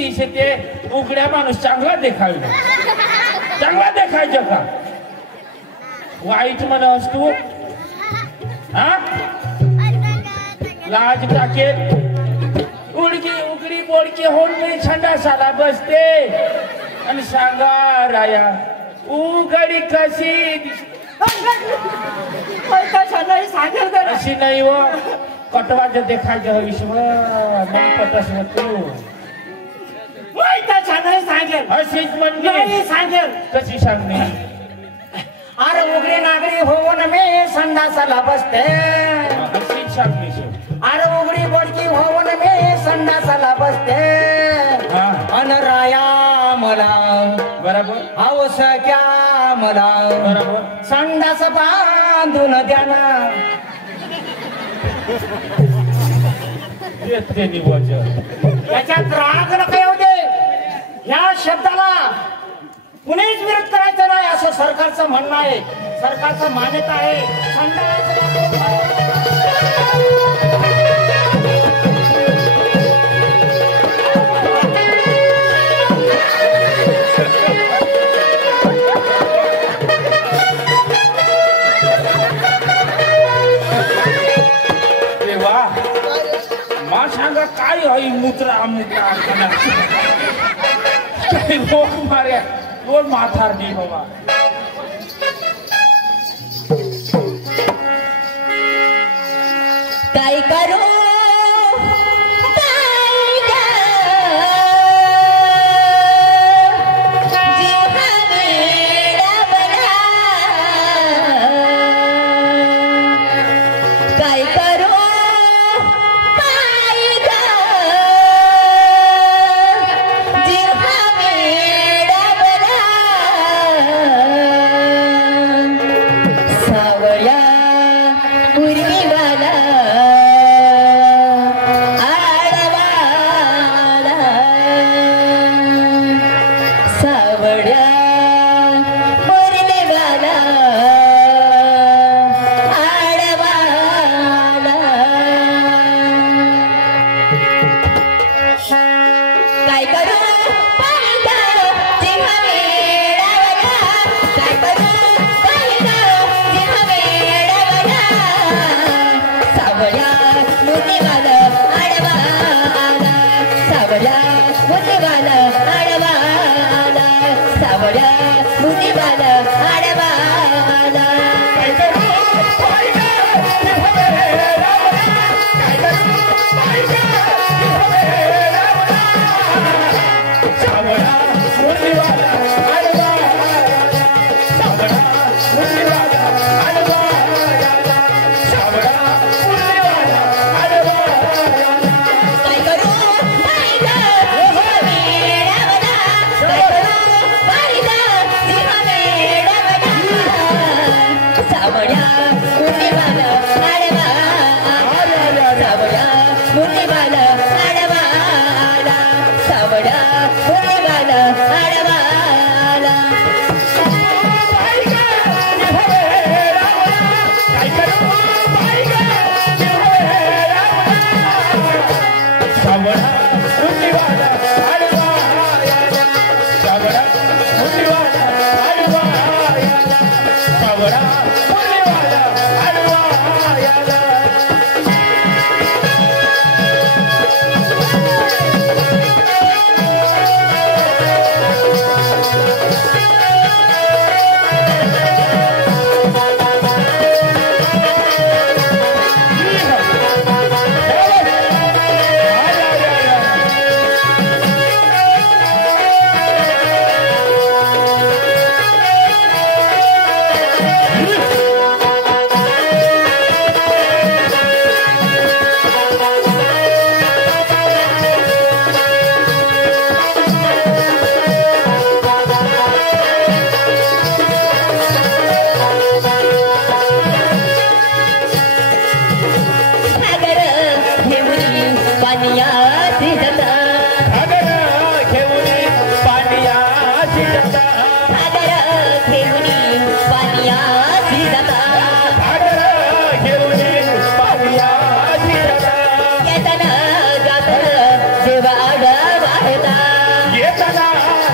दिसे ते उघड्या माणूस चांगला देखायला चांगला देखायचं का वाईट म्हणस तू हा लाज टाकेल उघडी बोडकी होऊन मी छंडासाला बसते आणि सांगा राया उघडी कशी अशी नाही हो कटवाचं देखायचं विश्व नाही पटस तू सांगेल अशीच म्हणजे सांगेल कशी सांगणे अरे उघडी नागरी होऊन मी संडासाला बसते अशीच सांगणे अरे उघडी बोडकी होऊन मी संडासाला बसते अन राया मला बरोबर हौस क्या मला बरोबर संडास बांधून द्या ना येते निवज याच्यात राग नका येऊ दे या शब्दाला कुणीच विरोध करायचं नाही असं सरकारचं म्हणणं आहे सरकारचं मान्यता आहे मा सांगा काय हई मुद्रा मुद्रा लोक मार्या दोन माथार नाही बाबा काय करू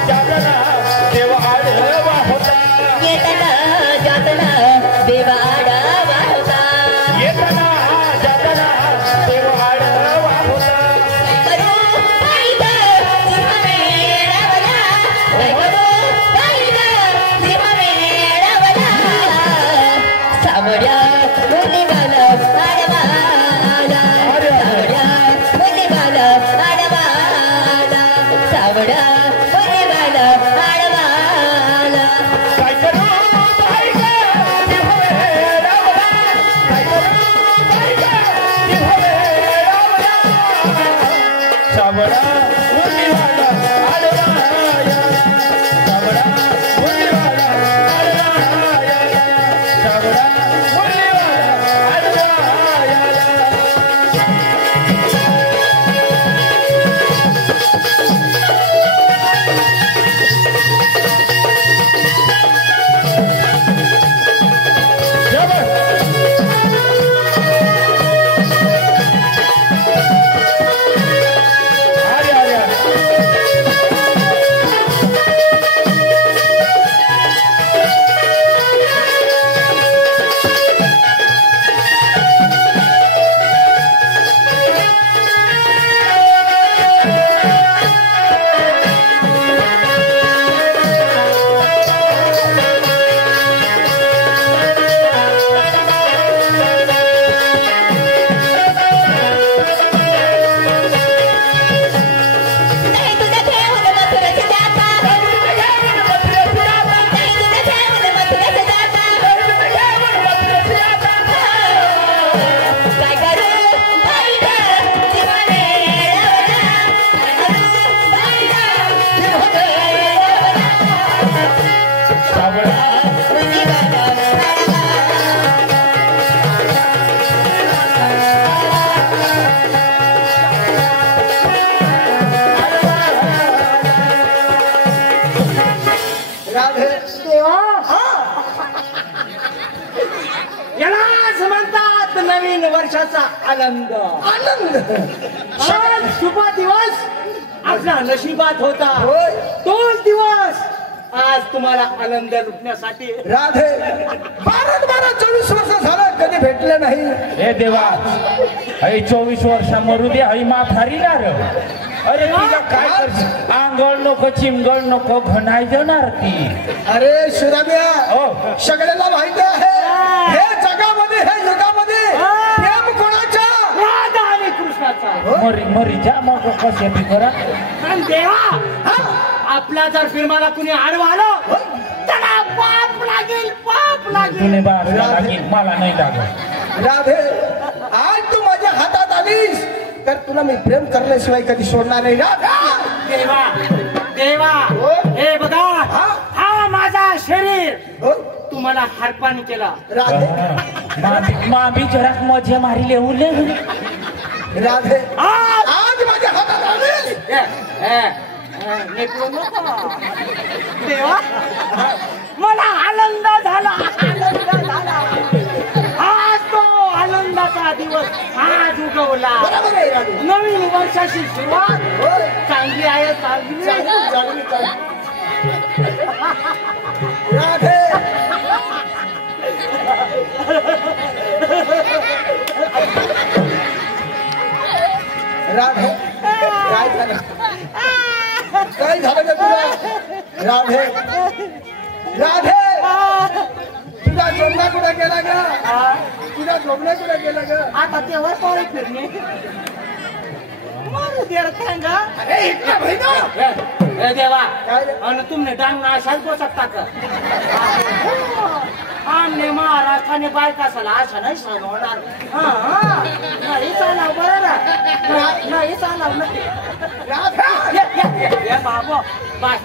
जातना देव आडवा होता येतना जातना देव आडवा होता येतना जातना देव आडवा होता करू पाहिजे सिंह मेळवला करू पाहिजे सिंह मेळवला सावड्या मुनिवाला आडवाला सावड्या मुनिवाला आडवाला सावड्या मुनिवाला आडवाला काय करू पाहिजे देव मेळवला काय करू पाहिजे देव मेळवला सावडा मुनिवाला आडवा सावडा मुनिवाला आडवा सावडा मुनिवाला आडवा नाही तुझ्या ठेवून मथुरेचे जाता नाही तुझ्या ठेवून मथुरेचे जाता काय करू पाहिजे सिंह मेळवला काय करू पाहिजे सिंह मेळवला सावडा मुनिवाला आडवाला राधे देवा यालाच म्हणतात नवीन वर्षाचा आनंद आनंद आज शुभ दिवस आपला नशिबात होता तोच दिवस आज तुम्हाला आनंद लुटण्यासाठी राधे 12-12-24 वर्ष झालं कधी भेटले नाही. हे देवा आई 24 वर्षा मरू दे आई माथारी ना रे अरे तिला काय कर आंघोळ नको चिमगळ नको घणाय देणार ती अरे शिराम्या हो सगळ्यांना माहिती आहे हे जगामध्ये हे युगामध्ये प्रेम कोणाच्या राधा आणि कृष्णाचा मरी मरी जा मग कसे बी करा आणि देवा आपला जर फिरमाला कुणी आडवा आलं त्याला पाप लागेल जुने बास लागेल मला नाही लागत राधे आज तू माझ्या हातात आलीस तर तुला मी प्रेम करण्याशिवाय कधी सोडणार नाही. राधे देवा हे बघा हा माझा शरीर हो? तुम्हाला हरपान केला राधे मा बी जरा मजे मारी लेवले राधे आज आज माझ्या हातात आलीस नेकळू नको. देवा मला आनंद झाला आज तो आनंदाचा दिवस आज उगवला बरोबर आहे राधे. नवीन वर्षाची सुरुवात होय. चांगली आहे चांगली चांगली. राधे राधे काय झालं काय झालं का तुला राधे राधे तुझा झोपणा कुठे गेला ग तुझा झोपणा कुठे गेला ग आता तेव्हा पोळे फिरणे मारू दे रे थांगा. अरे इतना बहिणा ए देवा काय? आणि तुमने डांगना अशाच बोचकता का आमने महाराष्ट्राने बायका सला अशा नाही सांगणार नाही चालाव बरं ना नाही चालाव नाही राधे बाबा बास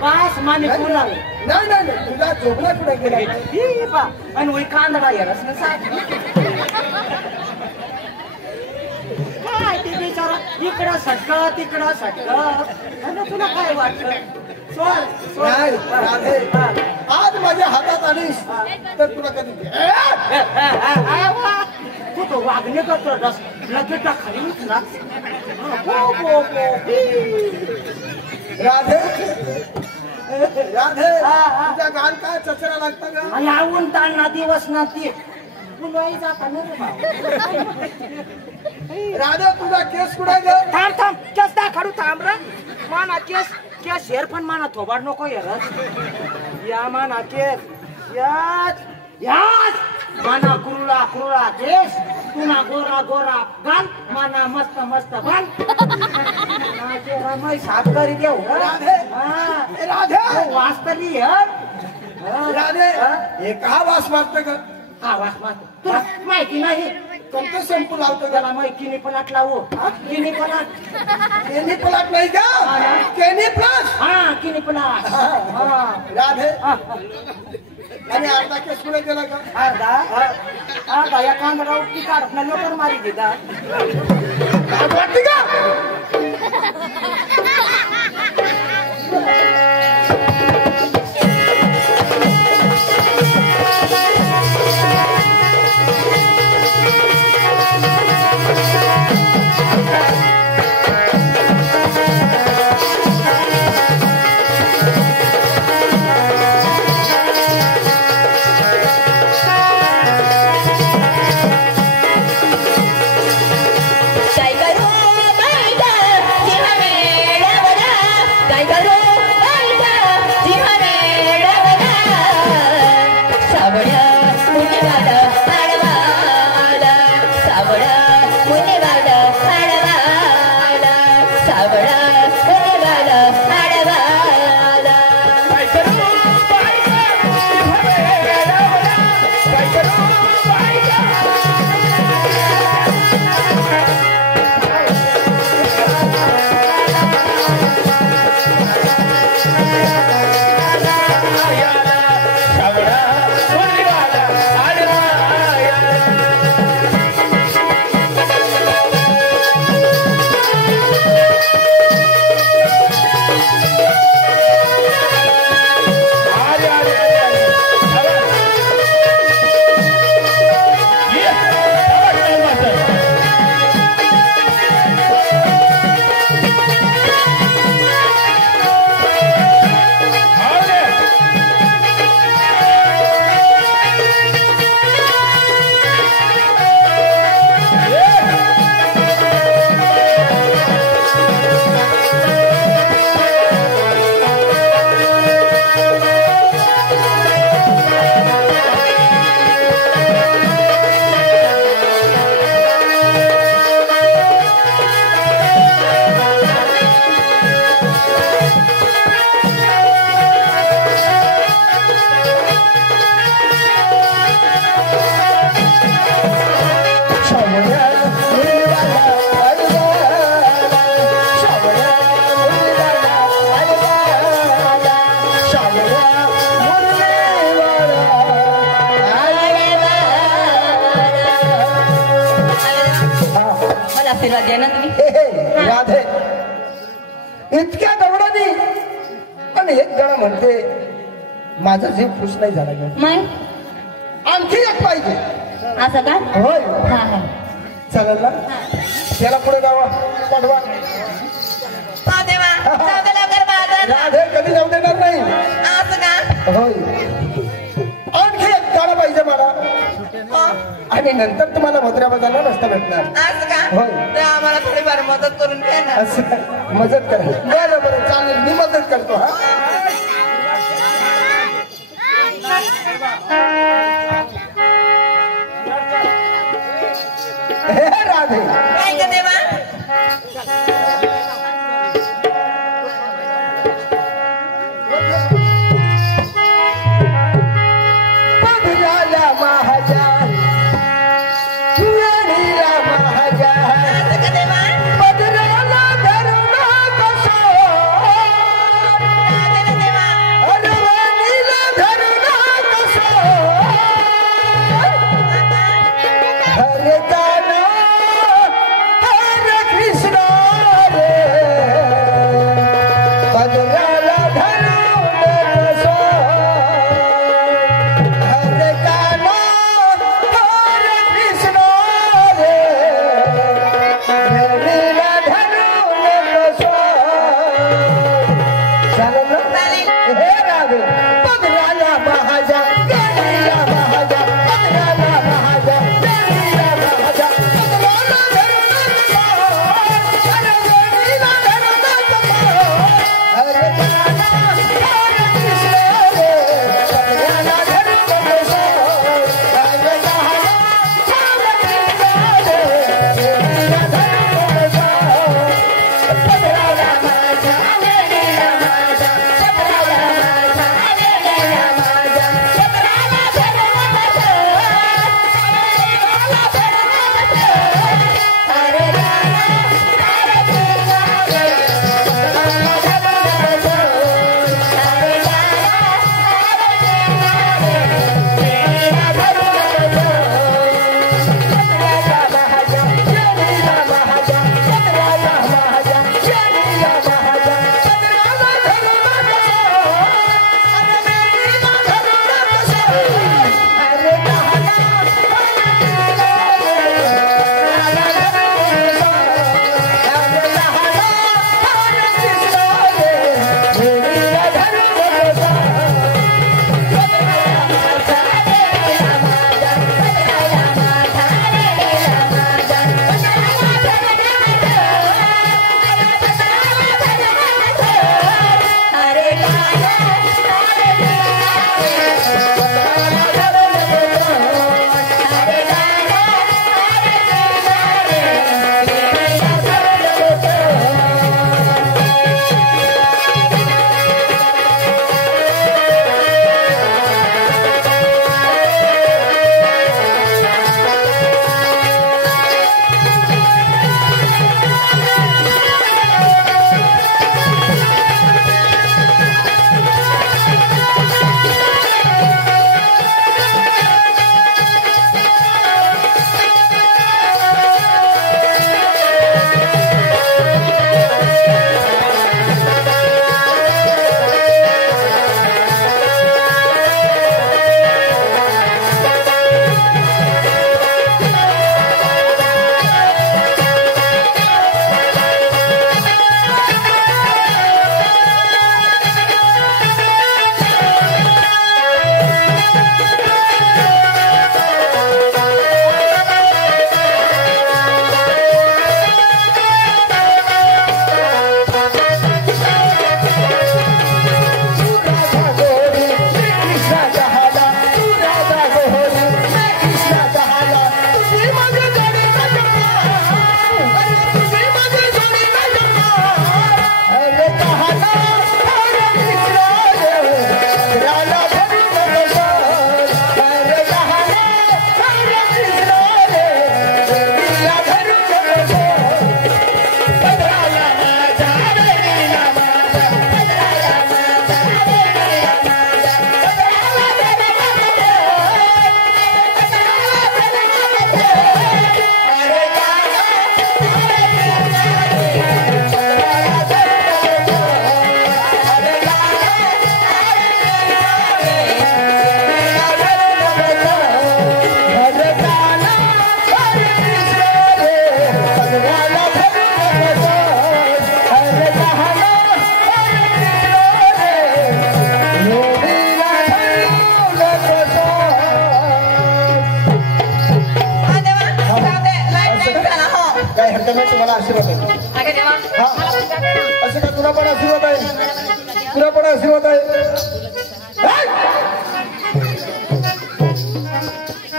बास माने पुन्हा नाही नाही नाही तुझा झोपणा कुठे गेला आणि वही कांदा येरस ना साथ काय ते बिचारा इकडं सटक तिकडं सटक आणि तुला काय वाटलं नाही राधे आज माझ्या हातात आलीस तर तुला कधी तू तो वागणे करतो लगेच खाली उठला राधे राधे तुझ्या गाल काय चचरा लागतं का यावून ताणना दिवस ना ती पुन्हाही जाता ना रे भाऊ. राधे तुझा केस कुठे ग थांब थांब केस दाखडू थांब रे माना केस केस हेर पण माना थोबाड नको हेरच या माना केस याच याच माना कुरुळा कुरुळा केस पुन्हा गोरा गोरा गाल माना मस्त मस्त गाल रमय साफ करी देऊ राधे राधे वास्तवी राधे हे का वास मारतं का हा वास मारतो तुला माहिती नाही कोणतं शॅम्पू लावतो का त्याला माहिती किनी पलाट लावू किनी पलाट केनी प्लॉट नाही का केनी प्लस हा किनी पलाट हा राधे आणि अर्धा केस कुठे गेला का अर्धा या कांदा उठती काढत ना लोटर मारी देता काय वाटते का काय करू बाई ग जीवाने डवरा काय करू बाई ग जीवाने डवरा सावळ्या मुनिवाड आडवाला सावळ्या मुनिवाड आडवाला सावळ्या मुनिवाड आडवाला काय करू बाई गं, हवे डवरा. काय करू बाई गं. सावळा मुनिवाडा आडवा अरे अरे अरे ये मला आशीर्वाद द्या ना तुम्ही राधे इतक्या दगडानी पण एक जण म्हणते माझा जीव खुश नाही झाला ग मग आणखी एक पाहिजे असं का होय हा हा चालेल ना त्याला पुढे जावा पाठवा राधे कधी जाऊ देणार नाही होय आणखी एक गाणं पाहिजे मला आणि नंतर तुम्हाला मधुरा बजायला रस्ता भेटणार होय आम्हाला थोडीफार मदत करून द्या ना असं काय? मदत करा बरं बरं चालेल मी मदत करतो हा हे राधे काय का देवा पगलाला महाजान सुरेला महाजान असं का देवा पगलाला धरणा कसो काय का देवा अरवणीला धरणा कसो हरे गाना रे पदराला महाजा गेलीला महाजा पदराला महाजा गेलीला महाजा पदराला धरला अरे गेलीला धरला अरे जाना हरे कृष्ण रे पदराला धरला अरे जाना हरे कृष्ण रे गेलीला धरला पदराला महाजा गेलीला महाजा तुम्हाला आशीर्वाद आहे असं का तुला पण आशीर्वाद आहे तुला पण आशीर्वाद आहे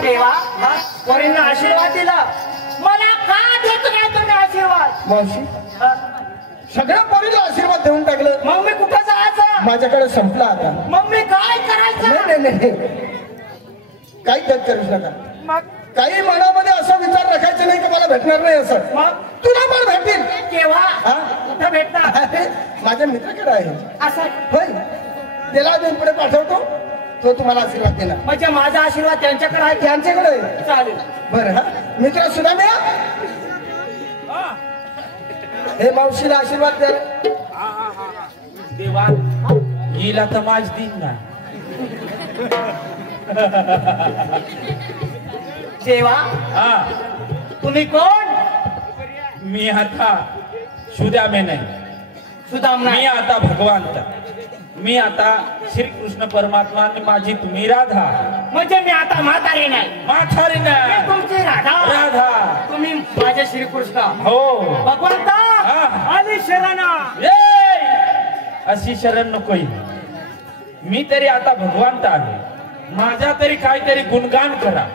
देवा पोरींना आशीर्वाद दिला मला का देत नाही तुम्ही आशीर्वाद मावशी सगळ्या पोरीला आशीर्वाद देऊन टाकलं मग मी कुठं जायचं माझ्याकडे संपला आता मग मी काय करायचं नाही काही त्यात करूच नका मग काही मनामध्ये असा विचार राखायचा नाही की मला भेटणार नाही असं मग तुला पण भेटतील केव्हा हा? कुठं भेटणार अरे, माझ्या मित्राकडे आहे असं होय त्याला अजून पुढे पाठवतो तो तुम्हाला आशीर्वाद देणार म्हणजे माझा आशीर्वाद त्यांच्याकडे आहे त्यांच्याकडे आहे. चालेल बरं हा मित्र सुद्धा मिळा हे मावशीला आशीर्वाद द्या देवा हिला तर माझ दिन ना देवा हा तुम्ही कोण मी आता सुद्या में नाही सुदामना मी आता भगवंत, मी आता श्रीकृष्ण परमात्मा आणि माझी तुम्ही राधा. म्हणजे मी आता म्हातारी नाही. म्हातारी मी नाही, तुमची राधा. राधा. तुम्ही माझे श्रीकृष्ण. हो. भगवंता हा. आधी शरण. अशी शरण नकोय. मी तरी आता भगवंत आहे. माझा तरी काहीतरी गुणगान करा,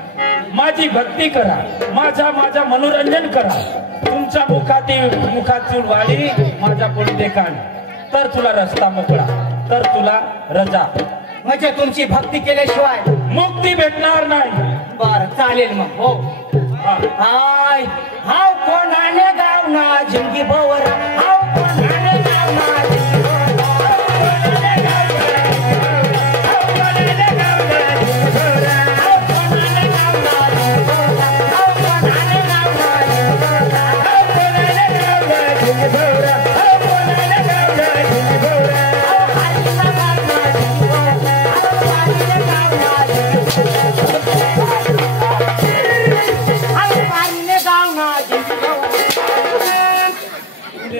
माझी भक्ती करा, माझा मनोरंजन करा. तुमच्या मुखातील वाणी माझ्या पुढे देखाण, तर तुला रस्ता मोकळा, तर तुला रजा. म्हणजे तुमची भक्ती केल्याशिवाय मुक्ती भेटणार नाही. बर चालेल मग. हो. हाय हाव कोणाने गावना जिंगी भवर. हाव कोणाने गावना जिंगी भवर.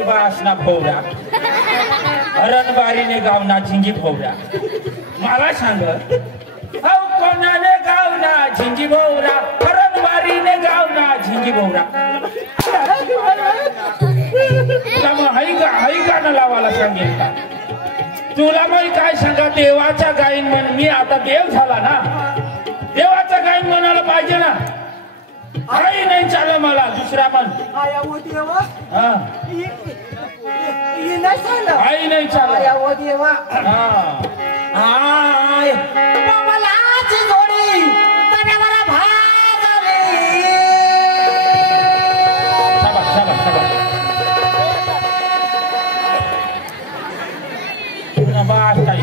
वासना भोवरा, रणबारीने गावना झिंगी भोवरा. मला सांग, कोणाने गावना झिंगी भोवरा, रणबारीने गावना झिंगी भोवरा. तुला मग हई गाणं लावायला सांगेल का? तुला मग काय सांगा, देवाच्या गायन म्हण. मी आता देव झाला ना, देवाचा गायन म्हणायला पाहिजे ना. काही नाही चाल मला दुसरा मन. हा, काही नाही चाल.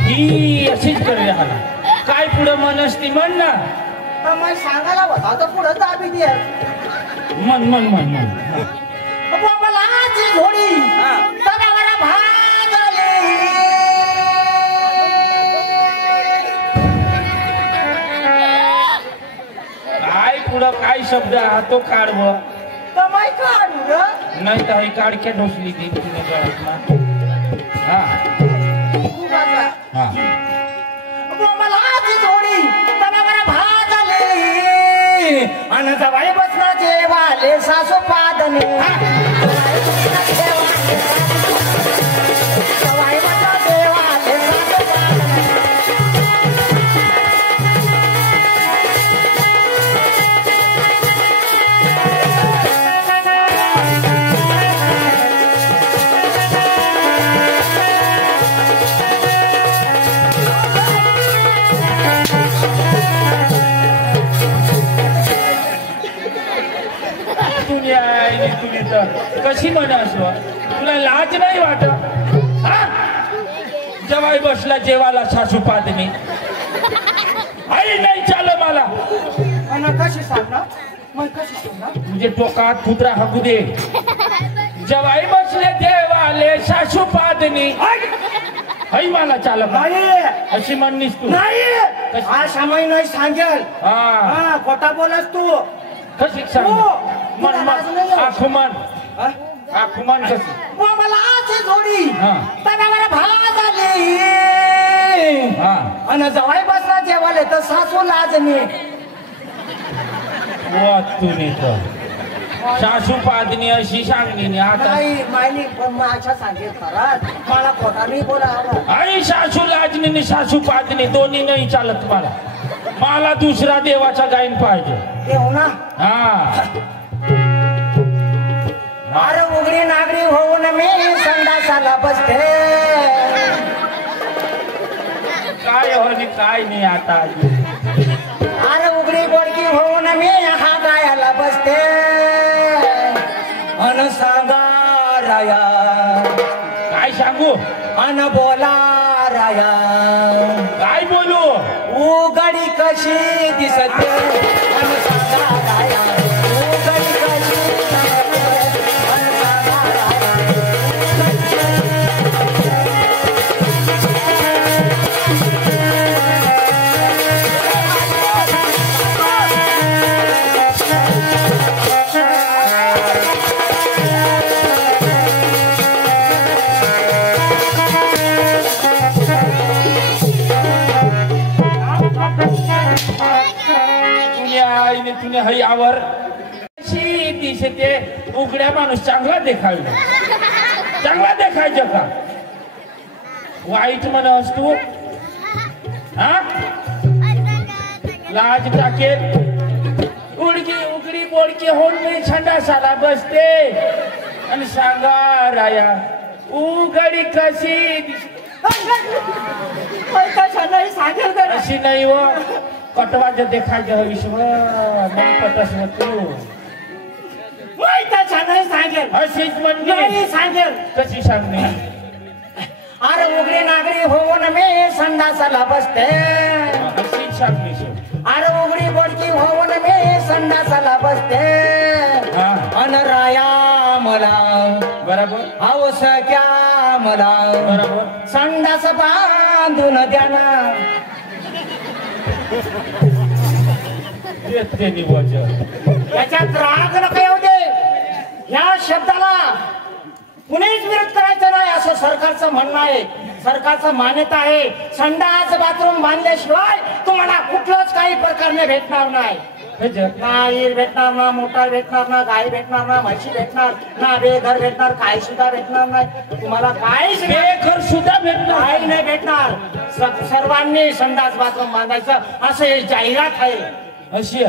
ही अशीच करी राहणार. काय पुढं मन असती म्हण ना. सांगायला होता तर पुढं दाबी दे. मन मन मन मन झोडी काय पुढं काय शब्द हा तो काढव. कमाई काढू नाही तर काडक्या ढोसली ती तुझ्या गळ्यात. हा हा. जोडी तनावर भाजले आणि जवाई बसना जेवाले सासू पादने. जवाई बसना जेवाले सासू पादने. कशी म्हणास तुला लाज नाही वाटत? जवाई बसला जेवाला सासू पादनी. आई नाही चाल मला. कशी सांगणार मग कशी सांगणार? म्हणजे टोकात कुत्रा हाकू दे. जवाई बसले जेवाले सासू पादनी. आई मला चाल नाही अशी म्हणलीस तू? नाही हा समय नाही सांगेल. हा खोटा बोलस तू. कशी सांग मन आखुमान आखुमान कशी मला आजची जोडी हा तनावर भाज आली. हा आणि जवाई बसला जेवाले तर सासू लाजनी. तू नाही सासू पादनी अशी सांगली आता. नाही मायनी पण माझ्या सांगेल खराच मला खोटा नाही बोला. आई सासू लाजनी सासू पादनी दोन्ही नाही चालत मला. मला दुसरा देवाचा गायन पाहिजे. देव ना. हा अरे उघडी नागरी होऊन मी संडासाला बसते. काय होणे काय नाही आता. अरे उघडी गोडकी होऊन मी हा गायाला बसते. अन सांगा राया काय सांगू अन बोला राया. काय बोलू उघडी कशी दिसते. अन सांगा राया उघडी कशी दिसते. अन सांगा राया. आणि तुने हई आवर शी दिसे ते उघड्या माणूस चांगला देखायला चांगला देखायचं का वाईट म्हणस तू हा लाज टाकेल उडकी उघडी बोडकी होऊन मी छंडासाला बसते आणि सांगा राया उघडी कशी सांगेल तर अशी नाही व कटवाचं देखायचं विश्व नाही पटस तू सांगेल अशीच म्हणजे नाही सांगेल कशी सांगणे अरे उघडी नागरी होऊन मी संडासाला बसते अशीच सांगणे शिव. अरे उघडी बोडकी होऊन मी संडासाला बसते हा अन राया मला बरोबर हौस क्या मला बरोबर संडास बांधून द्या ना येते निवज याच्यात राग नका येऊ दे या शब्दाला कुणीच विरोध करायचं नाही असं सरकारचं म्हणणं आहे सरकारचं मान्यता आहे संडास बाथरूम बांधल्याशिवाय तुम्हाला कुठलंच काही प्रकारने भेटणार नाही ना ईर भेटणार ना मोटार भेटणार ना गाय भेटणार ना म्हशी भेटणार ना बेघर भेटणार काही सुद्धा भेटणार नाही तुम्हाला काहीच बेघर सुद्धा भेटणार काही नाही भेटणार सर्वांनी संडास बाथरूम बांधायचं असं हे जाहिरात आहे अशी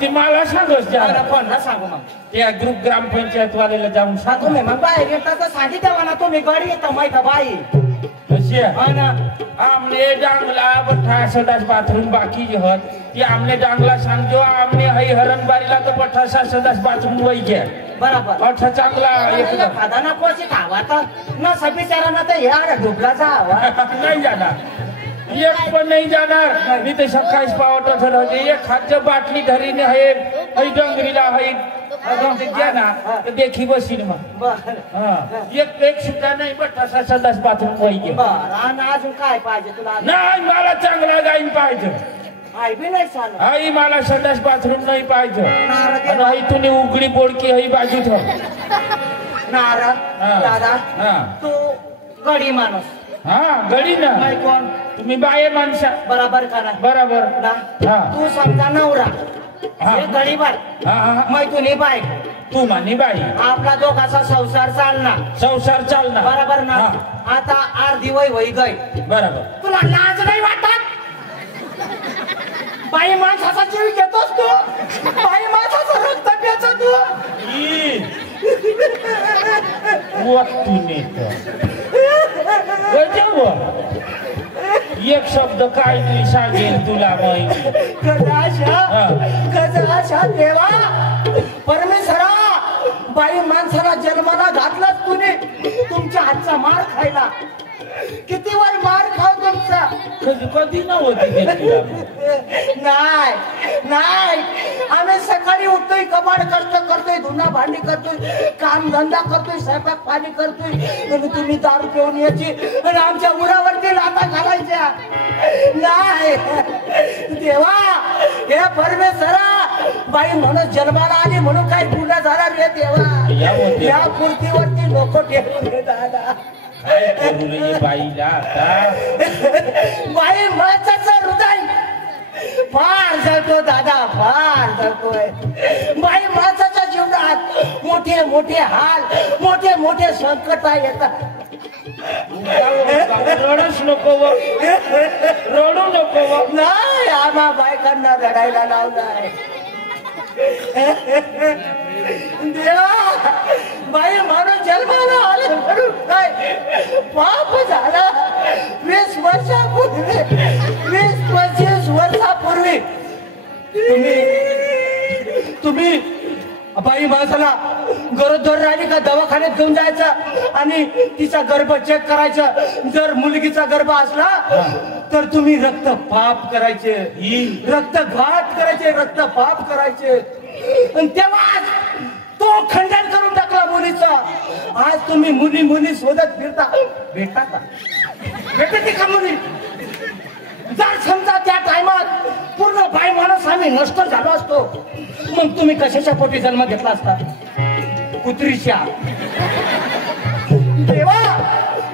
ती मला सांगस पण ना सांगू मग त्या ग्रुप ग्रामपंचायत वाल्याला जाऊन सांगू तुम्ही मग बाहेर येता तर सांगितलं म्हणा तुम्ही गडी येता माहिती बाई अशी हा ना आमने डांगला बठा संडास बाथरूम बाकी जे होत ती आमने डांगला सांगतो आमने हई हरणबारीला तो बठासा संडास बाथरूम वही घ्या बरोबर अठा चांगला एकदम खादाना कोची खावा तर न सबिचारांना तर या ढोबलाचा हवा नाही जाणार एक पण नाही जाणार मी तर सकाळीच पावट ठरवते एक खाद्य बाटली धरीने आहे हई डोंगरीला हई घ्या ना तर देखी बसीन मग हा एक सुद्धा नाही बठासा संडास बाथरूम वही घ्या बर आणि अजून काय पाहिजे तुला नाही मला चांगला गाईन पाहिजे आई बी नाही चालत आई मला संडास बाथरूम नाही पाहिजे आणि आई तुम्ही उघडी बोडकी हई बाजू ठेव नारा दादा हा तू गडी माणूस हा गडी ना नाही कोण तुम्ही बाये माणसा बरोबर करा बरोबर ना हा तू समजा नवरा हा. हे गडी बाय हा हा मैथुनी बाय तू मानी बाई आपला दोघाचा संसार चालणार संसार चालणार बरोबर ना हा. आता अर्धी वय वय गय बरोबर तुला लाज नाही वाटत बाई माणसाचा जीव घेतोस तू बाई माणसाचं रक्त प्यायचं तू तू नेतो एक शब्द काय नाही सांगेल तुला माहिती गजाशा देवा परमेश्वरा बाई माणसाला जन्माला घातलाच तुने तुमच्या हातचा मार खायला किती वर मार खाऊ तुमचा कधी नव्हती नाही नाही आम्ही सकाळी उठतोय कबाड करतोय धुना भांडी करतोय काम धंदा करतोय स्वयंपाक पाणी करतोय आणि तुम्ही दारू पिऊन यायची आणि आमच्या उरावरती लाथा घालायच्या नाही देवा हे परमेश्वरा बाई म्हणून जन्माला आली म्हणून काय गुन्हा झाला रे देवा या मूर्तीवरती लोक ठेवून दादा बाईला आता बाई माणसाचं हृदय फार जळतो दादा फार जळतोय बाई माणसाच्या जीवनात मोठे मोठे हाल मोठे मोठे संकट येतात रडूच नको रडू नको नाही आम्हा बायकांना रडायला लावलाय देवा बाई माणूस जन्माला आले म्हणून काय पाप झाला 20 वर्षापूर्वी 20-25 वर्षापूर्वी तुम्ही बाई माणसाला गरोदर राहिली का दवाखान्यात घेऊन जायचं आणि तिचा गर्भ चेक करायचं जर मुलगीचा गर्भ असला तर तुम्ही रक्त पाप करायचे रक्तघात करायचे रक्त पाप करायचे आणि तेव्हा तो खंडन करून टाकला मुलीचा आज तुम्ही मुली शोधत फिरता भेटता का भेटते का मुली जर समजा त्या टायमात पूर्ण बाई माणूस आम्ही नष्ट झालो असतो मग तुम्ही कशाच्या पोटी जन्म घेतला असता कुत्रीच्या देवा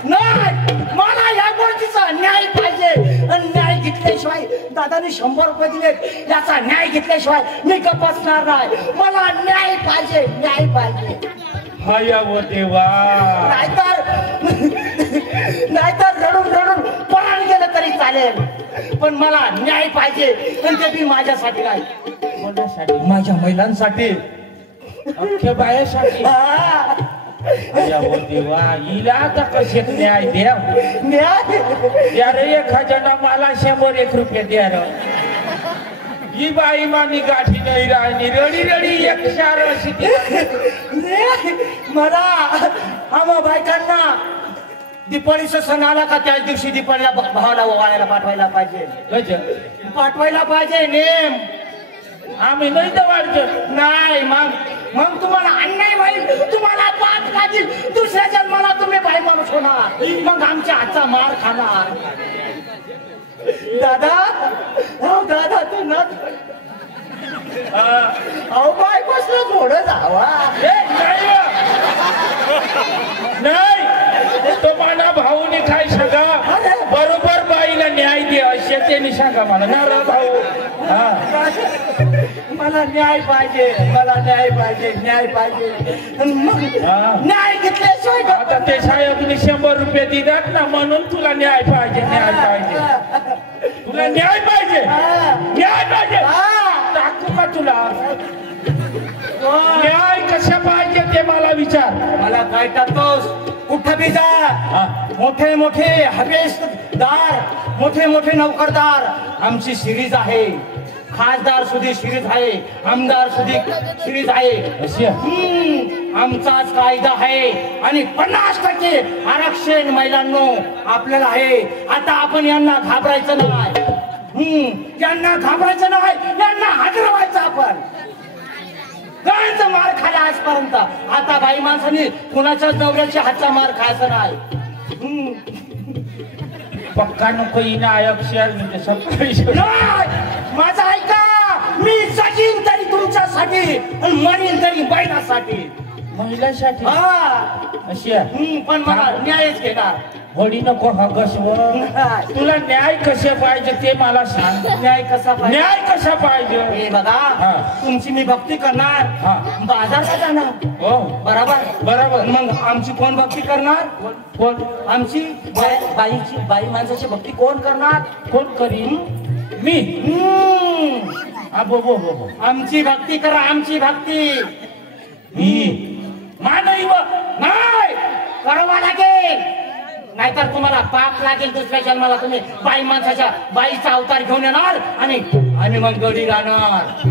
नाही मला या गोष्टीचा न्याय पाहिजे आणि न्याय घेतल्याशिवाय दादाने 100 रुपये दिले याचा न्याय घेतल्याशिवाय मी बसणार नाही. मला न्याय पाहिजे, न्याय पाहिजे. हाया वो देवा, नाहीतर रडून रडून पळून गेलं तरी चालेल, पण मला न्याय पाहिजे. पण ते बी माझ्यासाठी नाही, कोणासाठी? माझ्या महिलांसाठी, अख्ख्या बायासाठी. हाया वो देवा, हिला आता कसे न्याय द्या? न्याय यार एखाद्याला मला 101 रुपये द्या रे. ही बाई मानी गाठी नाही राहिली, रडी रडी एक चार अशी मला आम्हा बायकांना दिपाळीचा सण आला का त्याच दिवशी दिपाळीला भावाला ओवाळायला पाठवायला पाहिजे, पाठवायला पाहिजे. नेम आम्ही नाही तर वाढतो नाही. मग तुम्हाला अन्याय होईल, तुम्हाला पाप लागेल, दुसऱ्या जन्माला तुम्ही बाई माणूस होणार, मग आमच्या हातचा मार खाणार. दादा, हो दादा, तू ना अहो बाय बसलं थोडं जावा. नाही, तो माझा भाऊने काय सांगा, बरोबर बाईला न्याय दे असे त्यांनी सांगा मला ना रे भाऊ. मला न्याय पाहिजे, मला न्याय पाहिजे, न्याय पाहिजे. मग न्याय घेतल्याशिवाय आता ते साहेबने 100 रुपये दिलात ना, म्हणून तुला न्याय पाहिजे, न्याय पाहिजे, तुला न्याय पाहिजे, न्याय पाहिजे. टाकू का तुला? न्याय कशा पाहिजे ते मला विचार. मला काय टाकतोस? कुठं बी जा, मोठे मोठे हवेशदार, मोठे मोठे नौकरदार आमची सिरीज आहे. खासदार सुधी सिरीज आहे, आमदार सुधी सिरीज आहे. आमचाच कायदा आहे आणि 50% आरक्षण महिलांनो आपल्याला आहे. आता आपण यांना घाबरायचं नाही, यांना घाबरायचं नाही, यांना हादरवायचं. आपण गायचा मार खाला आजपर्यंत, आता बाई माणसांनी कुणाच्या नवऱ्याच्या हातचा मार खायचा नाही. पक्का नको इना अक्षर म्हणजे सगळं माझा ऐका, मी जगीन तरी तुमच्यासाठी आणि मरीन तरी बाईसाठी, महिलासाठी. अशी पण मला न्यायच घेणार. होडी नको हगसवर. तुला न्याय कसे पाहिजे ते मला सांग. न्याय कसा पाहिजे? न्याय कसा पाहिजे? हे बघा, तुमची मी भक्ती करणार, बाजारला जाणार. हो बरोबर बरोबर. मग आमची कोण भक्ती करणार? कोण? आमची बाईची, बाई माणसाची भक्ती कोण करणार? कोण करीन? मी. आमची भक्ती करा, आमची भक्ती. नाही करावा लागेल, नाहीतर तुम्हाला पाप लागेल. दुसऱ्या जन्माला तुम्ही बाई माणसाच्या बाईचा अवतार घेऊन येणार आणि मग गडी राहणार.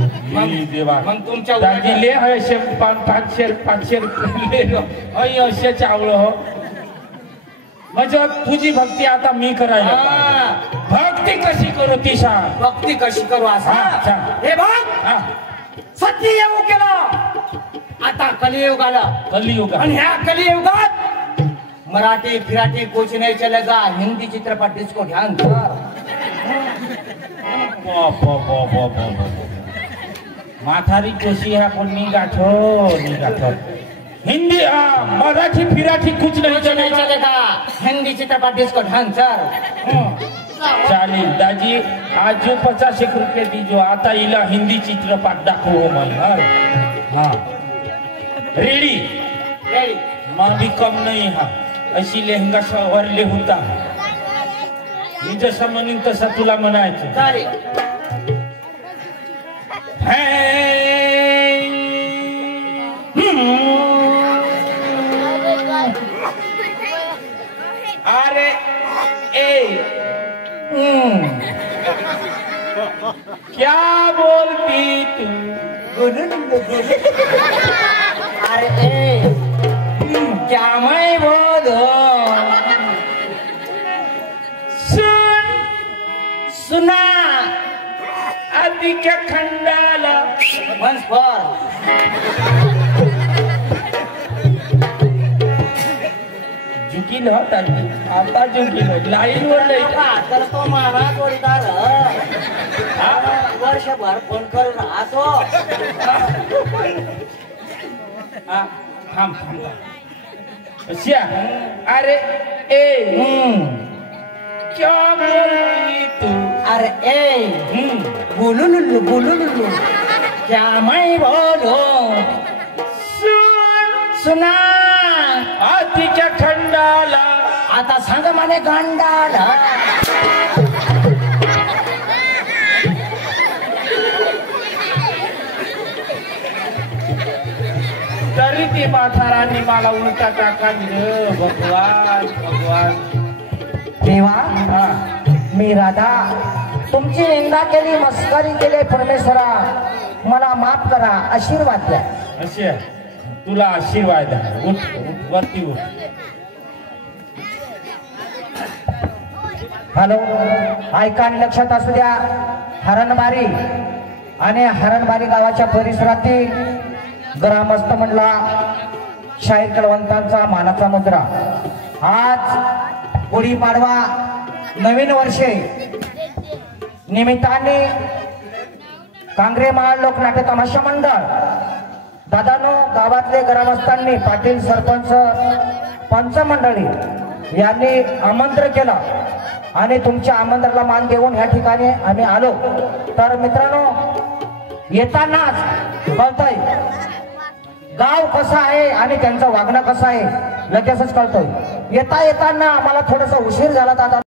मग तुमच्या 500 रुपये असे चावलं हो. म्हणजे तुझी भक्ती आता मी करायला. भक्ती कशी करू ती सांग. भक्ती कशी करू असं? हे बघ, सत्य येऊ केलं, आता कलियुग आलं. कलियुग. आणि ह्या कलियुगात मराठी फिराठी कुछ नहीं चलेगा, हिंदी चित्रपट डिस्को ध्यान कर. माथारी कोशी है पण मी गाठो हिंदी मराठी फिराठी कुछ नहीं चलेगा, हिंदी चित्रपट डिस्को ध्यान कर. चालेल दाजी, आज 50 रुपये दीजो. आता हिला हिंदी चित्रपट दाखव मला. हाँ रेडी? माँ भी कम नहीं हा. अशी लेहंगा सवरले होता. मी जसं म्हणीन तसा तुला म्हणायचं. अरे ए क्या बोलती तू? अरे क्या मैं बोलो? सुना आदि के खंडाला वंस फॉर. झुकील होता आता झुकील लाईन वर तर तो महाराज जोडीदार वर्षभर फोन करून राहतो. थांब. अरे ए क्या बोलती तू? अरे ए बोलू लुल्लू बोलू लुल्लू क्या मैं बोलू सुना आती क्या खंडाला आता सांग माने गांडाला तरी ती म्हातारांनी मला उलटा टाका भगवान भगवान देवा हा मी राधा तुमची निंदा केली मस्करी केली परमेश्वरा मला माफ करा आशीर्वाद द्या अशी आहे तुला आशीर्वाद आहे उठ उठ वरती उठ हॅलो ऐका आणि लक्षात असू द्या हरणबारी आणि हरणबारी गावाच्या परिसरातील ग्रामस्थ मंडळा शाहीर कलवंतांचा मानाचा मुद्रा आज गुढीपाडवा नवीन वर्षे निमित्ताने कांग्रे महाड लोकनाट्य तमाशा मंडळ दादानो गावातले ग्रामस्थांनी पाटील सरपंच पंच मंडळी यांनी आमंत्रण केलं आणि तुमच्या आमंत्रणाला मान देऊन या ठिकाणी आम्ही आलो तर मित्रांनो येतानाच कळतंय गाव कसं आहे आणि त्यांचं वागणं कसं आहे लगेचच कळतोय येताना मला थोडासा उशीर झाला दादा